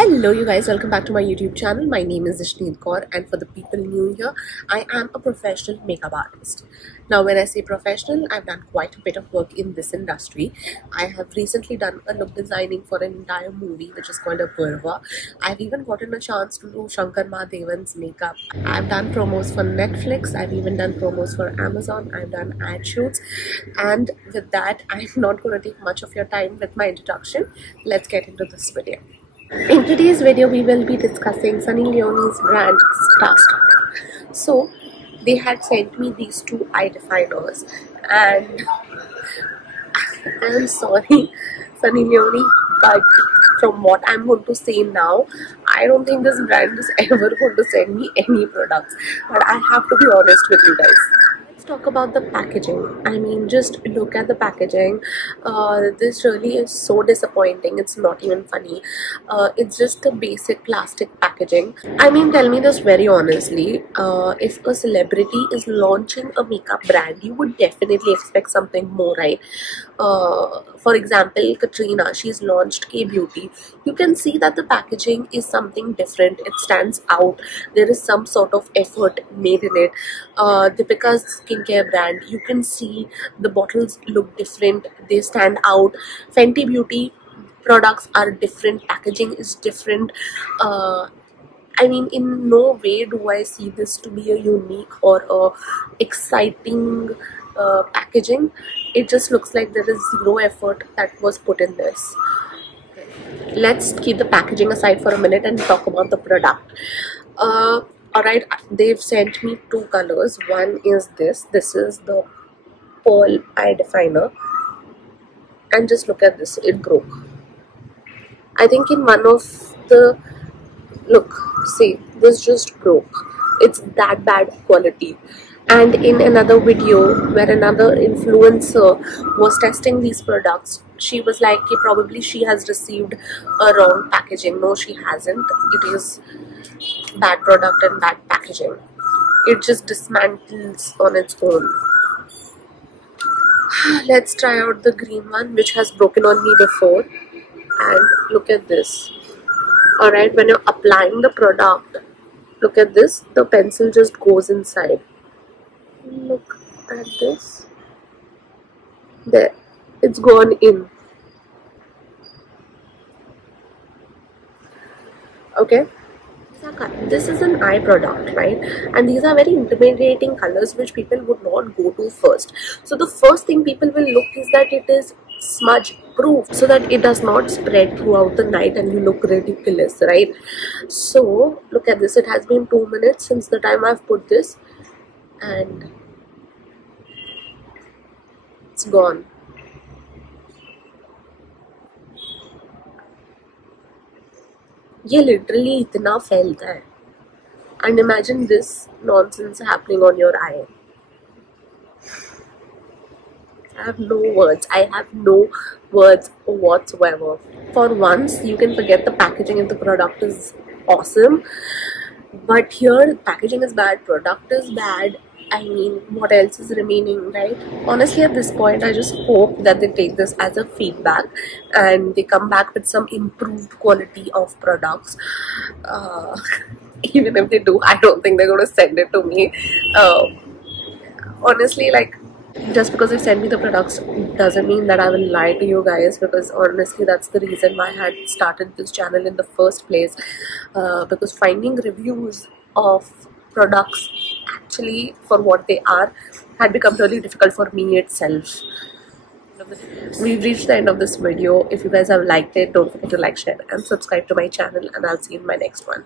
Hello you guys, welcome back to my YouTube channel. My name is Ishneet Kaur, and for the people new here, I am a professional makeup artist. Now when I say professional, I've done quite a bit of work in this industry. I have recently done a look designing for an entire movie which is called a Purva. I've even gotten a chance to do Shankar Mahadevan's makeup. I've done promos for Netflix, I've even done promos for Amazon, I've done ad shoots, and with that I'm not going to take much of your time with my introduction. Let's get into this video. In today's video, we will be discussing Sunny Leone's brand Starstruck. So, they had sent me these two eye definers, and I'm sorry, Sunny Leone, but from what I'm going to say now, I don't think this brand is ever going to send me any products. But I have to be honest with you guys. Let's talk about the packaging. I mean, just look at the packaging. This really is so disappointing. It's not even funny. It's just a basic plastic packaging. I mean, tell me this very honestly. If a celebrity is launching a makeup brand, you would definitely expect something more, right? For example, Katrina, she's launched K-Beauty. You can see that the packaging is something different. It stands out. There is some sort of effort made in it. Deepika's skincare brand, you can see the bottles look different. They stand out. Fenty Beauty products are different. Packaging is different. I mean, in no way do I see this to be a unique or a exciting packaging. It just looks like there is zero effort that was put in this. Let's keep the packaging aside for a minute and talk about the product. Alright, they've sent me two colors. One is this is the pearl eye definer, and just look at this, it broke. I think in one of the, look, see, this just broke. It's that bad quality. And in another video where another influencer was testing these products, she was like, probably she has received a wrong packaging. No, she hasn't. It is bad product and bad packaging. It just dismantles on its own. Let's try out the green one, which has broken on me before. And look at this. Alright, when you're applying the product, look at this, the pencil just goes inside. Look at this. There, it's gone in. Okay, this is an eye product, right? And these are very intimidating colors which people would not go to first. So the first thing people will look is that it is smudge proof, so that it does not spread throughout the night and you look ridiculous, right? So look at this. It has been 2 minutes since the time I've put this, and it's gone. ये literally इतना फैलता है, and imagine this nonsense happening on your eye. I have no words. I have no words whatsoever. For once, you can forget the packaging if the product is awesome, but here packaging is bad, product is bad. I mean, what else is remaining, right? Honestly, at this point, I just hope that they take this as a feedback and they come back with some improved quality of products. Even if they do, I don't think they're going to send it to me. Honestly, like, just because they send me the products doesn't mean that I will lie to you guys, because honestly that's the reason why I had started this channel in the first place, because finding reviews of products actually for what they are had become really difficult for me itself. We've reached the end of this video. If you guys have liked it, don't forget to like, share and subscribe to my channel, and I'll see you in my next one.